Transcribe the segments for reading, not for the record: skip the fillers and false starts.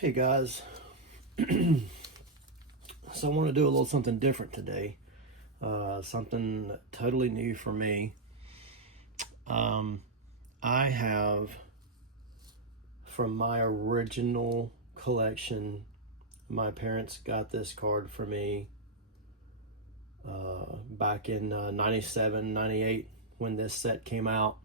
Hey guys, so I want to do a little something different today. Something totally new for me. Um, I have from my original collection, my parents got this card for me back in 97, 98 when this set came out.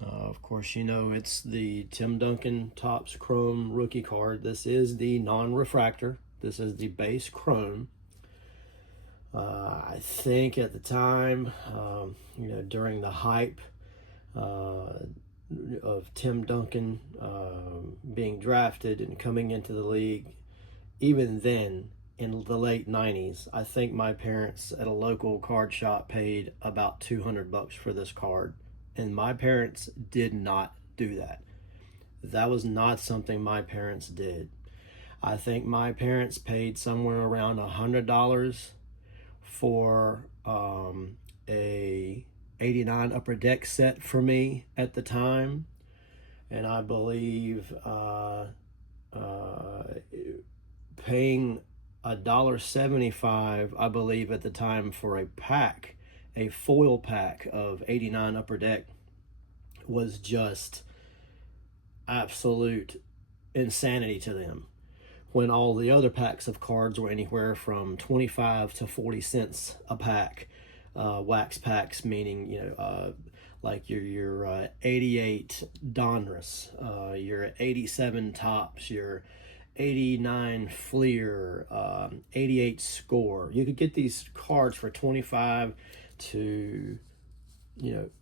Of course, you know it's the Tim Duncan Topps Chrome rookie card. This is the non-refractor. This is the base chrome. I think at the time, during the hype of Tim Duncan being drafted and coming into the league, even then in the late 90s, I think my parents at a local card shop paid about $200 for this card. And my parents did not do that. That was not something my parents did. I think my parents paid somewhere around $100 for a 89 Upper Deck set for me at the time. And I believe paying $1.75, I believe at the time, for a foil pack of 89 Upper Deck was just absolute insanity to them, when all the other packs of cards were anywhere from 25 to 40 cents a pack. Wax packs, meaning, like your 88 Donruss, your 87 Topps, your 89 Fleer, 88 Score. You could get these cards for 25 to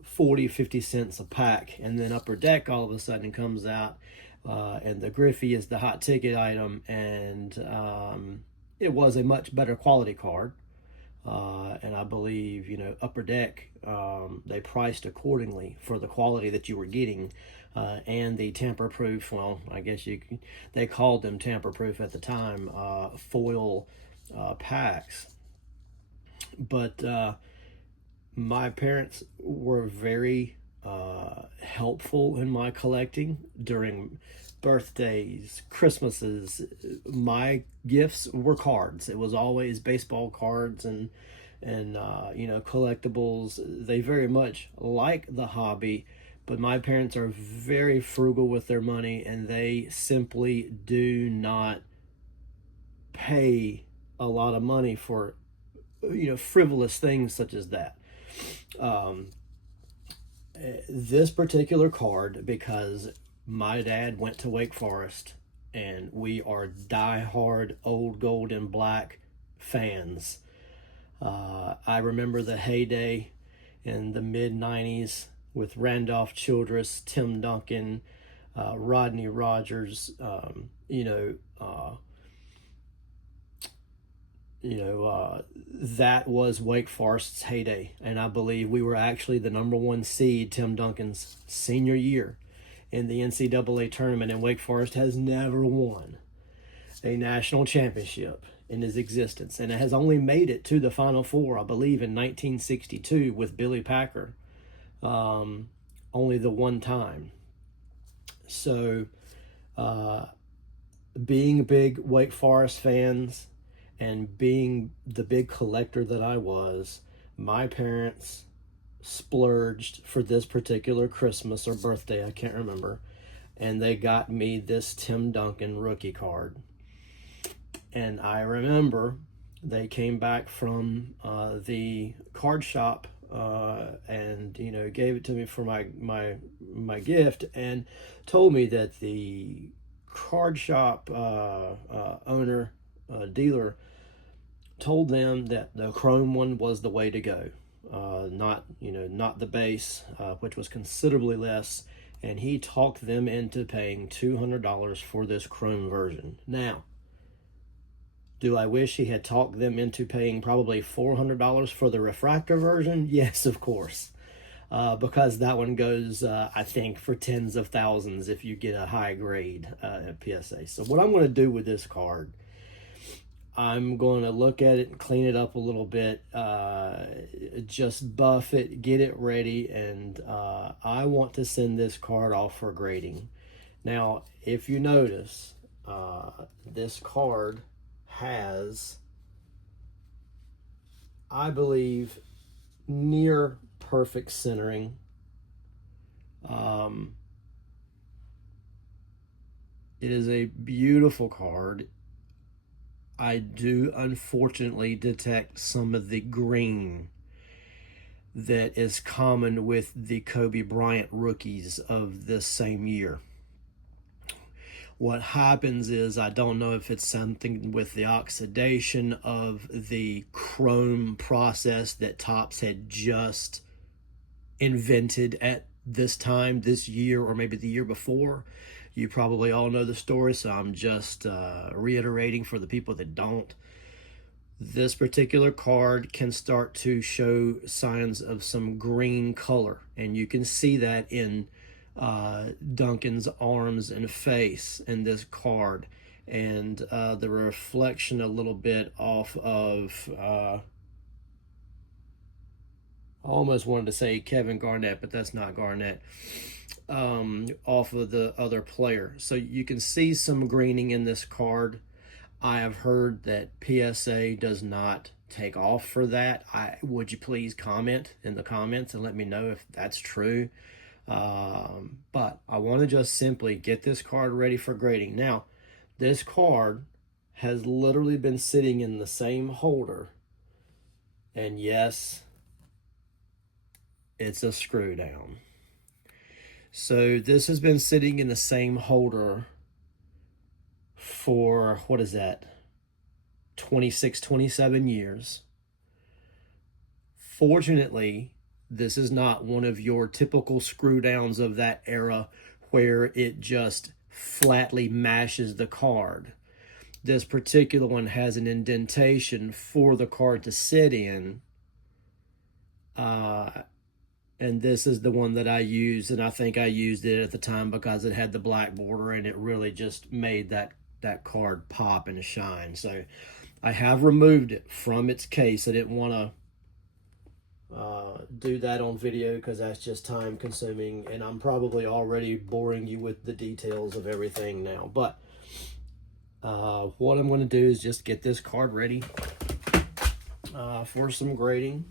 40, 50 cents a pack. And then Upper Deck all of a sudden comes out, and the Griffey is the hot ticket item, and it was a much better quality card. And I believe, Upper Deck, they priced accordingly for the quality that you were getting, and the tamper-proof, well, I guess they called them tamper-proof at the time, foil packs. But my parents were very helpful in my collecting during birthdays, Christmases. My gifts were cards. It was always baseball cards and collectibles. They very much like the hobby, but my parents are very frugal with their money, and they simply do not pay a lot of money for frivolous things such as that. This particular card, because my dad went to Wake Forest and we are die-hard old gold and black fans. I remember the heyday in the mid-90s with Randolph Childress, Tim Duncan, Rodney Rogers, that was Wake Forest's heyday. And I believe we were actually the number one seed Tim Duncan's senior year in the NCAA tournament, and Wake Forest has never won a national championship in his existence. And it has only made it to the Final Four, I believe, in 1962 with Billy Packer, only the one time. So, being big Wake Forest fans, and being the big collector that I was, my parents splurged for this particular Christmas or birthday, I can't remember, and they got me this Tim Duncan rookie card. And I remember they came back from the card shop and gave it to me for my gift, and told me that the card shop owner, dealer, told them that the chrome one was the way to go, not the base, which was considerably less, and he talked them into paying $200 for this chrome version. Now, do I wish he had talked them into paying probably $400 for the refractor version? Yes, of course, because that one goes, I think, for tens of thousands if you get a high grade at PSA. So what I'm going to do with this card, I'm going to look at it and clean it up a little bit, just buff it, get it ready, and I want to send this card off for grading. Now, if you notice, this card has, I believe, near perfect centering. It is a beautiful card. I do unfortunately detect some of the green that is common with the Kobe Bryant rookies of this same year. What happens is, I don't know if it's something with the oxidation of the chrome process that Topps had just invented at this time, this year, or maybe the year before. You probably all know the story, so I'm just reiterating for the people that don't. This particular card can start to show signs of some green color, and you can see that in Duncan's arms and face in this card, and the reflection a little bit off of I almost wanted to say Kevin Garnett, but that's not Garnett, off of the other player. So you can see some greening in this card. I have heard that PSA does not take off for that. Would you please comment in the comments and let me know if that's true? But I want to just simply get this card ready for grading. Now, this card has literally been sitting in the same holder, and yes, it's a screw down. So this has been sitting in the same holder for, what is that, 26, 27 years. Fortunately, this is not one of your typical screw downs of that era where it just flatly mashes the card. This particular one has an indentation for the card to sit in. And this is the one that I used, and I think I used it at the time because it had the black border, and it really just made that card pop and shine. So I have removed it from its case. I didn't want to do that on video because that's just time consuming, and I'm probably already boring you with the details of everything now. But what I'm going to do is just get this card ready for some grading.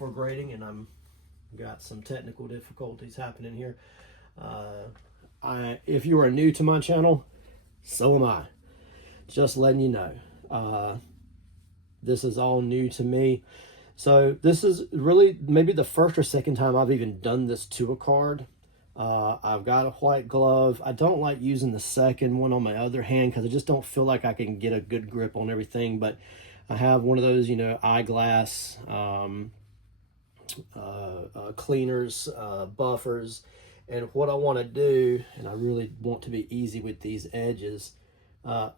And I'm got some technical difficulties happening here. If you are new to my channel, so am I. Just letting you know. This is all new to me. So this is really maybe the first or second time I've even done this to a card. I've got a white glove. I don't like using the second one on my other hand because I just don't feel like I can get a good grip on everything. But I have one of those, eyeglass cleaners, buffers, and what I want to do, and I really want to be easy with these edges.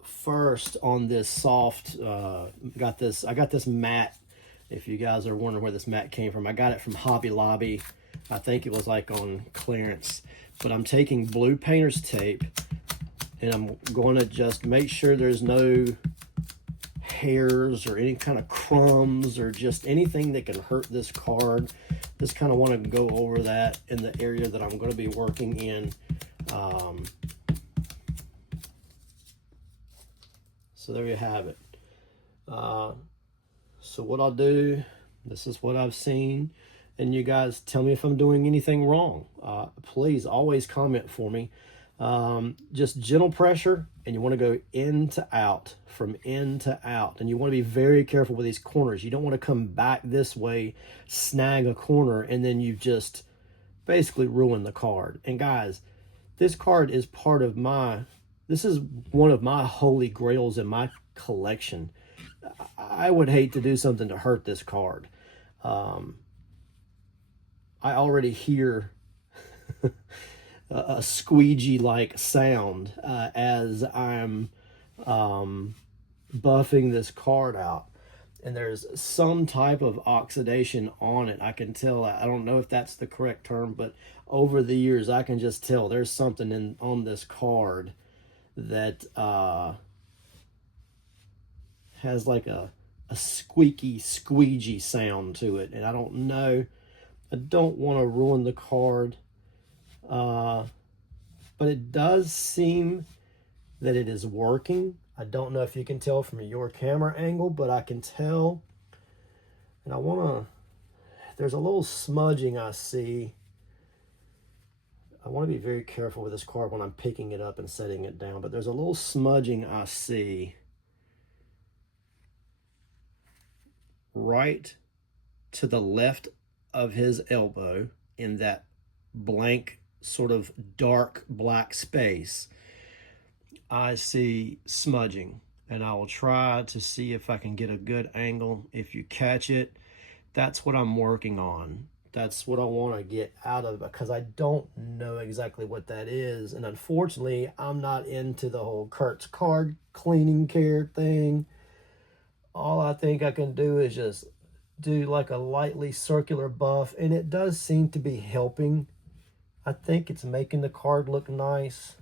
First, on this soft, I got this mat. If you guys are wondering where this mat came from, I got it from Hobby Lobby. I think it was like on clearance. But I'm taking blue painter's tape, and I'm going to just make sure there's no hairs or any kind of crumbs or just anything that can hurt this card. Just kind of want to go over that in the area that I'm going to be working in. So there you have it. So what I'll do, this is what I've seen, and you guys tell me if I'm doing anything wrong. Please always comment for me. Just gentle pressure, and you want to go in to out, from in to out, and you want to be very careful with these corners. You don't want to come back this way, snag a corner, and then you've just basically ruined the card. And guys, this card is part of this is one of my holy grails in my collection. I would hate to do something to hurt this card. I already hear a squeegee-like sound as I'm buffing this card out, and there's some type of oxidation on it. I can tell. I don't know if that's the correct term, but over the years I can just tell there's something on this card that has like a squeaky squeegee sound to it, and I don't know. I don't want to ruin the card. But it does seem that it is working. I don't know if you can tell from your camera angle, but I can tell. And I want to, there's a little smudging I see. I want to be very careful with this card when I'm picking it up and setting it down, but there's a little smudging I see right to the left of his elbow in that blank sort of dark black space. I see smudging, and I will try to see if I can get a good angle. If you catch it, that's what I'm working on. That's what I want to get out of it, because I don't know exactly what that is. And unfortunately, I'm not into the whole Kurt's card cleaning care thing. All I think I can do is just do like a lightly circular buff, and it does seem to be helping. I think it's making the card look nice.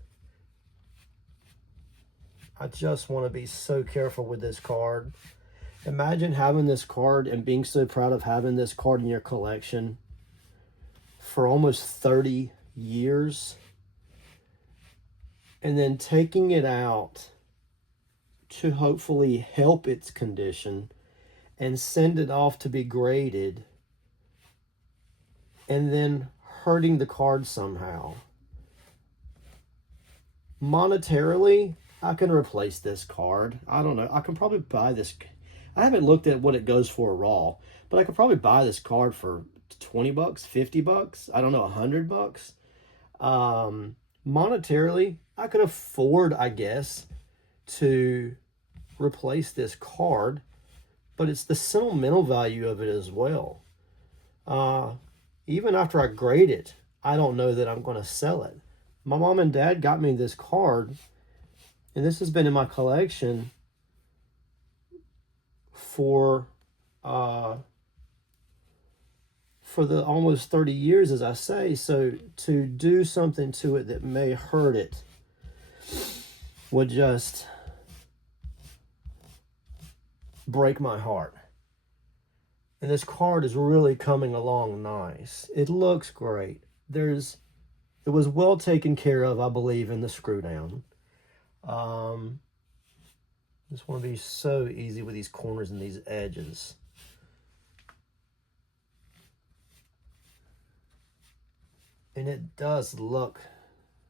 I just want to be so careful with this card. Imagine having this card and being so proud of having this card in your collection for almost 30 years, and then taking it out to hopefully help its condition and send it off to be graded, and then hurting the card somehow. Monetarily, I can replace this card. I don't know. I can probably buy this. I haven't looked at what it goes for raw, but I could probably buy this card for 20 bucks, 50 bucks. I don't know, 100 bucks. Monetarily, I could afford, I guess, to replace this card, but it's the sentimental value of it as well. Even after I grade it, I don't know that I'm going to sell it. My mom and dad got me this card, and this has been in my collection for the almost 30 years, as I say. So to do something to it that may hurt it would just break my heart. And this card is really coming along nice. It looks great. It was well taken care of, I believe, in the screw down. Just want to be so easy with these corners and these edges. And it does look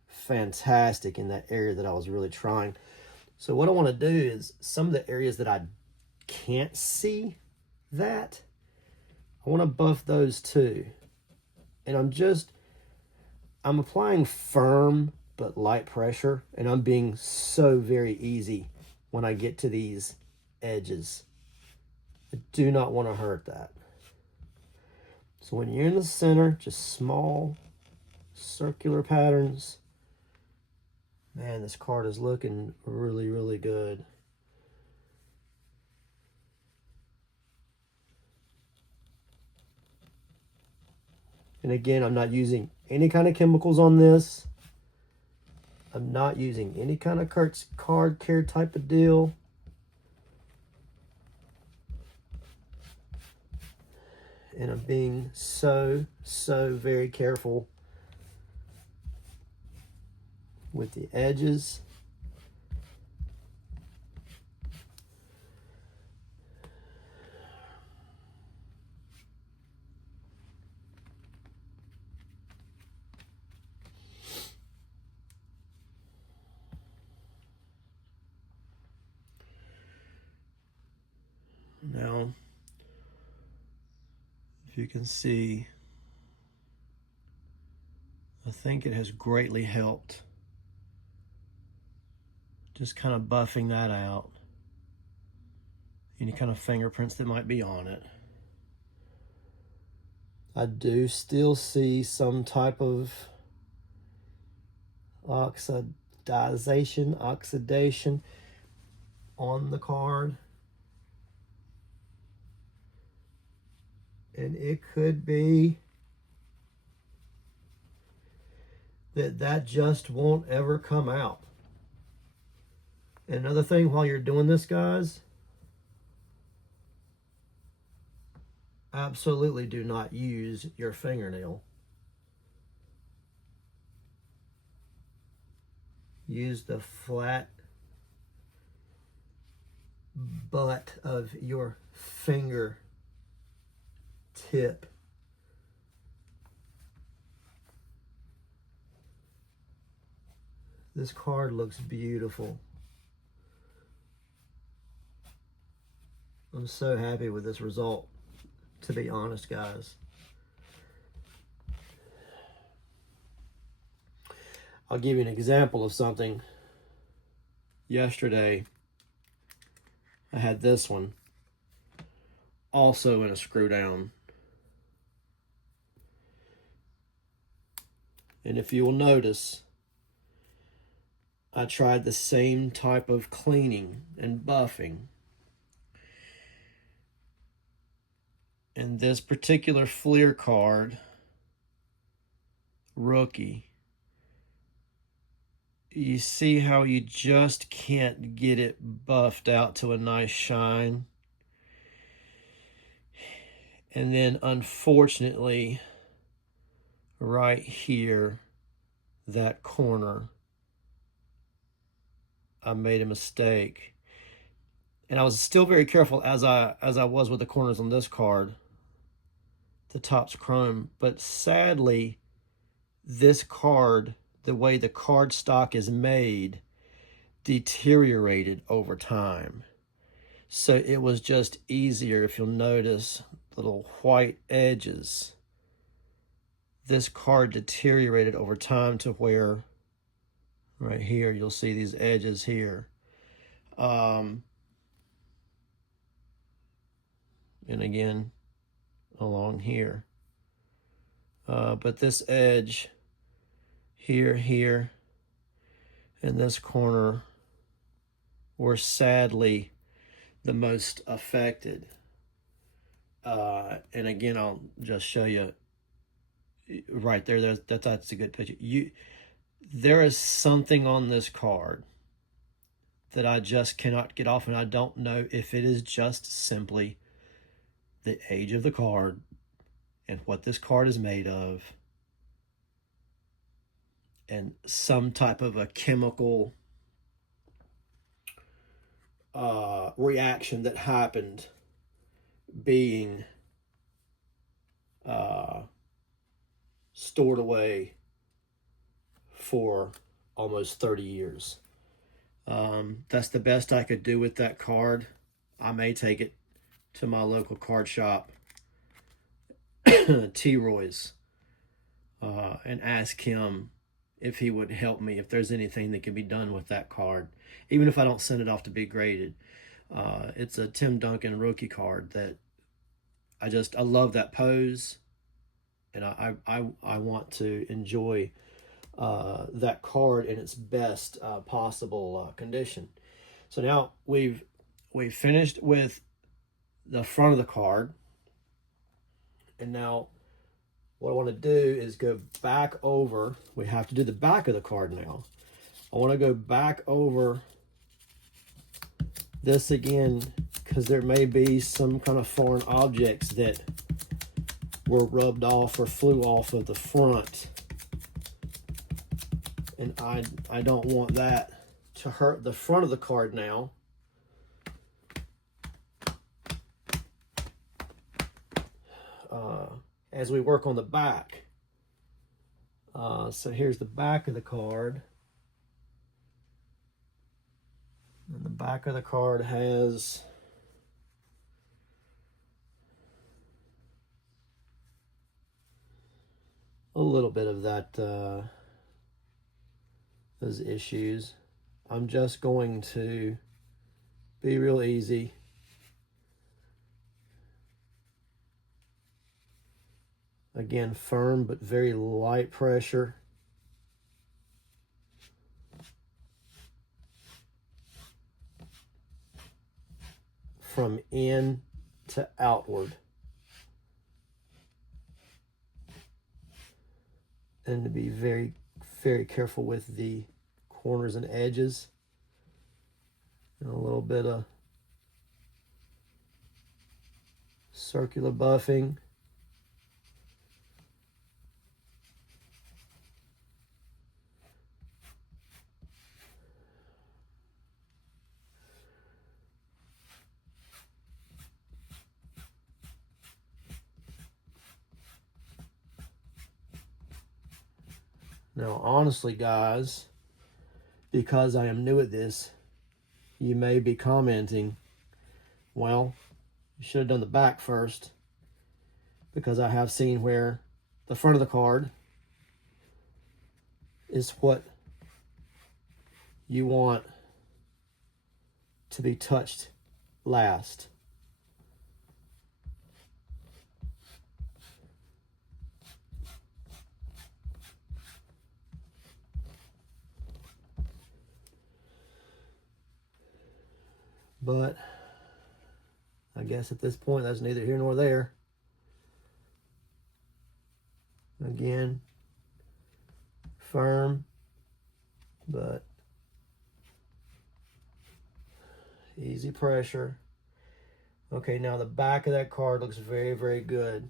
fantastic in that area that I was really trying. So what I want to do is some of the areas that I can't see that, I want to buff those too. And I'm applying firm but light pressure, and I'm being so very easy when I get to these edges. I do not want to hurt that. So when you're in the center, just small circular patterns. Man, this card is looking really, really good. And again, I'm not using any kind of chemicals on this. I'm not using any kind of Kurt's card care type of deal. And I'm being so very careful with the edges. Now, if you can see, I think it has greatly helped. Just kind of buffing that out. Any kind of fingerprints that might be on it. I do still see some type of oxidation on the card. And it could be that just won't ever come out. And another thing while you're doing this, guys, absolutely do not use your fingernail. Use the flat butt of your finger tip. This card looks beautiful. I'm so happy with this result, to be honest, guys. I'll give you an example of something. Yesterday, I had this one, also in a screw down. And if you will notice, I tried the same type of cleaning and buffing. And this particular Fleer card, Rookie, you see how you just can't get it buffed out to a nice shine. And then unfortunately, right here, that corner, I made a mistake. And I was still very careful as I was with the corners on this card. The top's chrome, but sadly, this card, the way the card stock is made, deteriorated over time. So it was just easier, if you'll notice, little white edges. This card deteriorated over time to where, right here, you'll see these edges here. And again, along here. But this edge here, and this corner were sadly the most affected. And again, I'll just show you right there. That's a good picture. There is something on this card that I just cannot get off, and I don't know if it is just simply the age of the card and what this card is made of, and some type of a chemical reaction that happened being stored away for almost 30 years. That's the best I could do with that card. I may take it to my local card shop, T. Roy's, and ask him if he would help me, if there's anything that can be done with that card, even if I don't send it off to be graded. It's a Tim Duncan rookie card that I love that pose, and I want to enjoy that card in its best possible condition. So now we've finished with the front of the card, and now what I want to do is go back over. We have to do the back of the card now. I want to go back over this again because there may be some kind of foreign objects that were rubbed off or flew off of the front. And I don't want that to hurt the front of the card now. As we work on the back. So here's the back of the card. And the back of the card has a little bit of that, those issues. I'm just going to be real easy. Again, firm but very light pressure. From in to outward. And to be very, very careful with the corners and edges. And a little bit of circular buffing. Now, honestly, guys, because I am new at this, you may be commenting, well, you should have done the back first, because I have seen where the front of the card is what you want to be touched last. But I guess at this point, that's neither here nor there. Again, firm, but easy pressure. Okay, now the back of that card looks very, very good.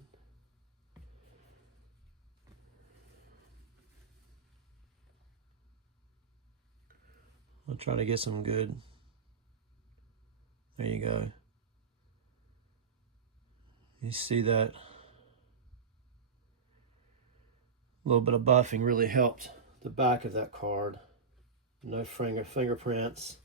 I'll try to get some good. There you go. You see that? A little bit of buffing really helped the back of that card. No fingerprints.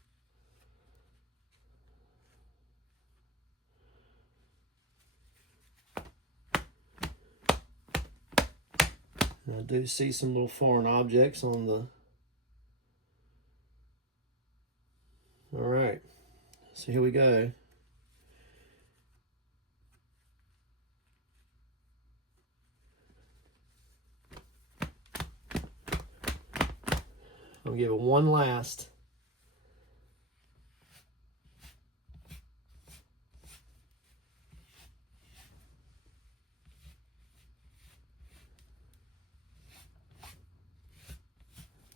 And I do see some little foreign objects on the... All right, so here we go. I'll give it one last.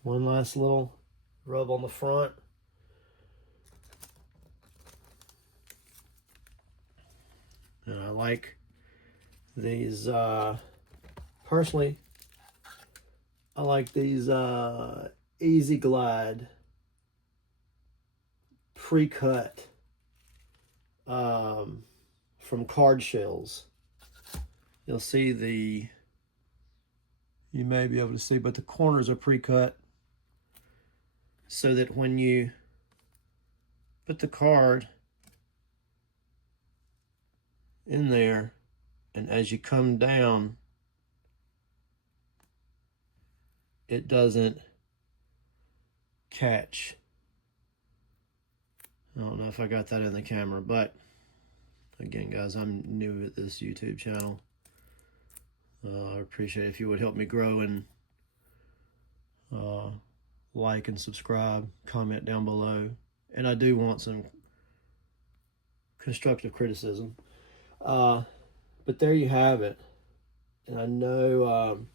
One last little rub on the front. And I like these, personally, I like these Easy Glide pre-cut from card shells. You'll see you may be able to see, but the corners are pre-cut so that when you put the card in there, and as you come down, it doesn't catch. I don't know if I got that in the camera, but again, guys, I'm new at this YouTube channel. I appreciate it if you would help me grow, and like and subscribe, comment down below. And I do want some constructive criticism. But there you have it. And I know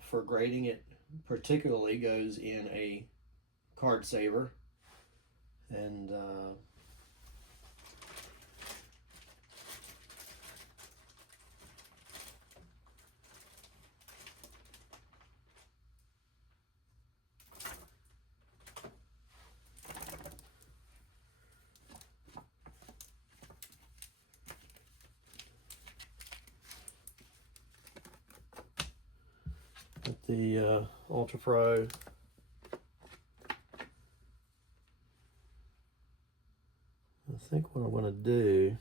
for grading, it particularly goes in a card saver. And with the Ultra Pro, I think what I'm going to do,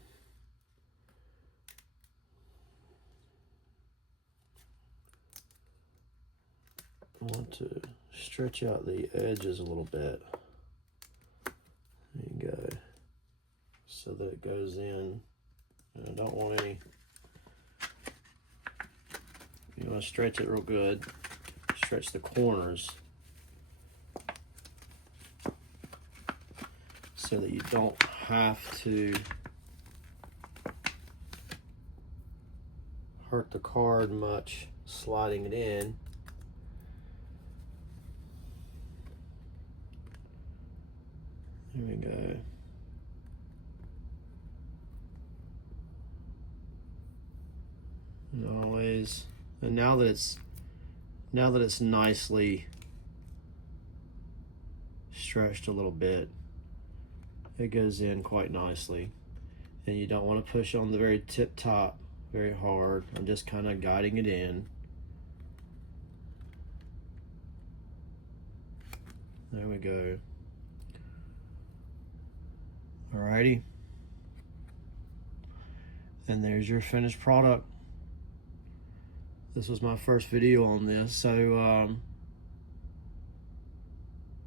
I want to stretch out the edges a little bit. There you go. So that it goes in. And I don't want any, you want to stretch it real good. Stretch the corners so that you don't have to hurt the card much sliding it in. There we go. And always, and now that it's nicely stretched a little bit, it goes in quite nicely. And you don't want to push on the very tip top very hard. I'm just kind of guiding it in. There we go. Alrighty. And there's your finished product. This was my first video on this, so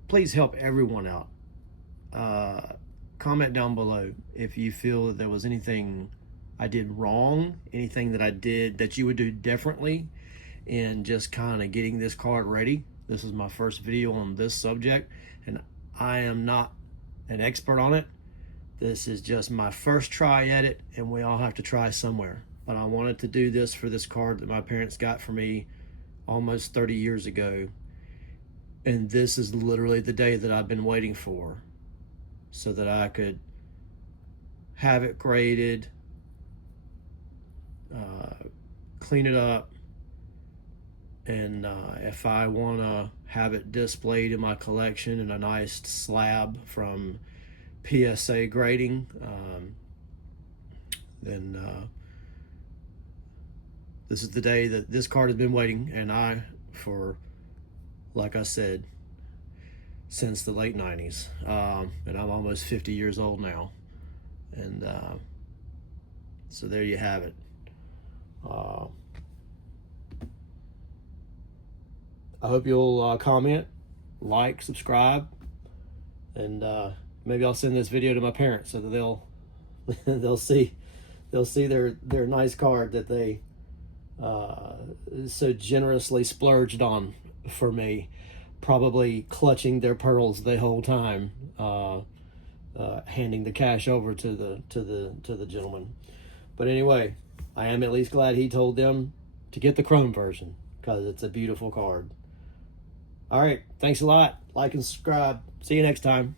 please help everyone out. Comment down below if you feel that there was anything I did wrong, anything that I did that you would do differently in just kind of getting this card ready. This is my first video on this subject, and I am not an expert on it. This is just my first try at it, and we all have to try somewhere. But I wanted to do this for this card that my parents got for me almost 30 years ago. And this is literally the day that I've been waiting for, so that I could have it graded, clean it up, and if I want to have it displayed in my collection in a nice slab from PSA grading, then this is the day that this card has been waiting, and like I said, since the late 90s, and I'm almost 50 years old now, and so there you have it. I hope you'll comment, like, subscribe, and maybe I'll send this video to my parents so that they'll see their nice card that they so generously splurged on for me, probably clutching their pearls the whole time, handing the cash over to the gentleman. But anyway, I am at least glad he told them to get the chrome version, because it's a beautiful card. All right, thanks a lot. Like and subscribe. See you next time.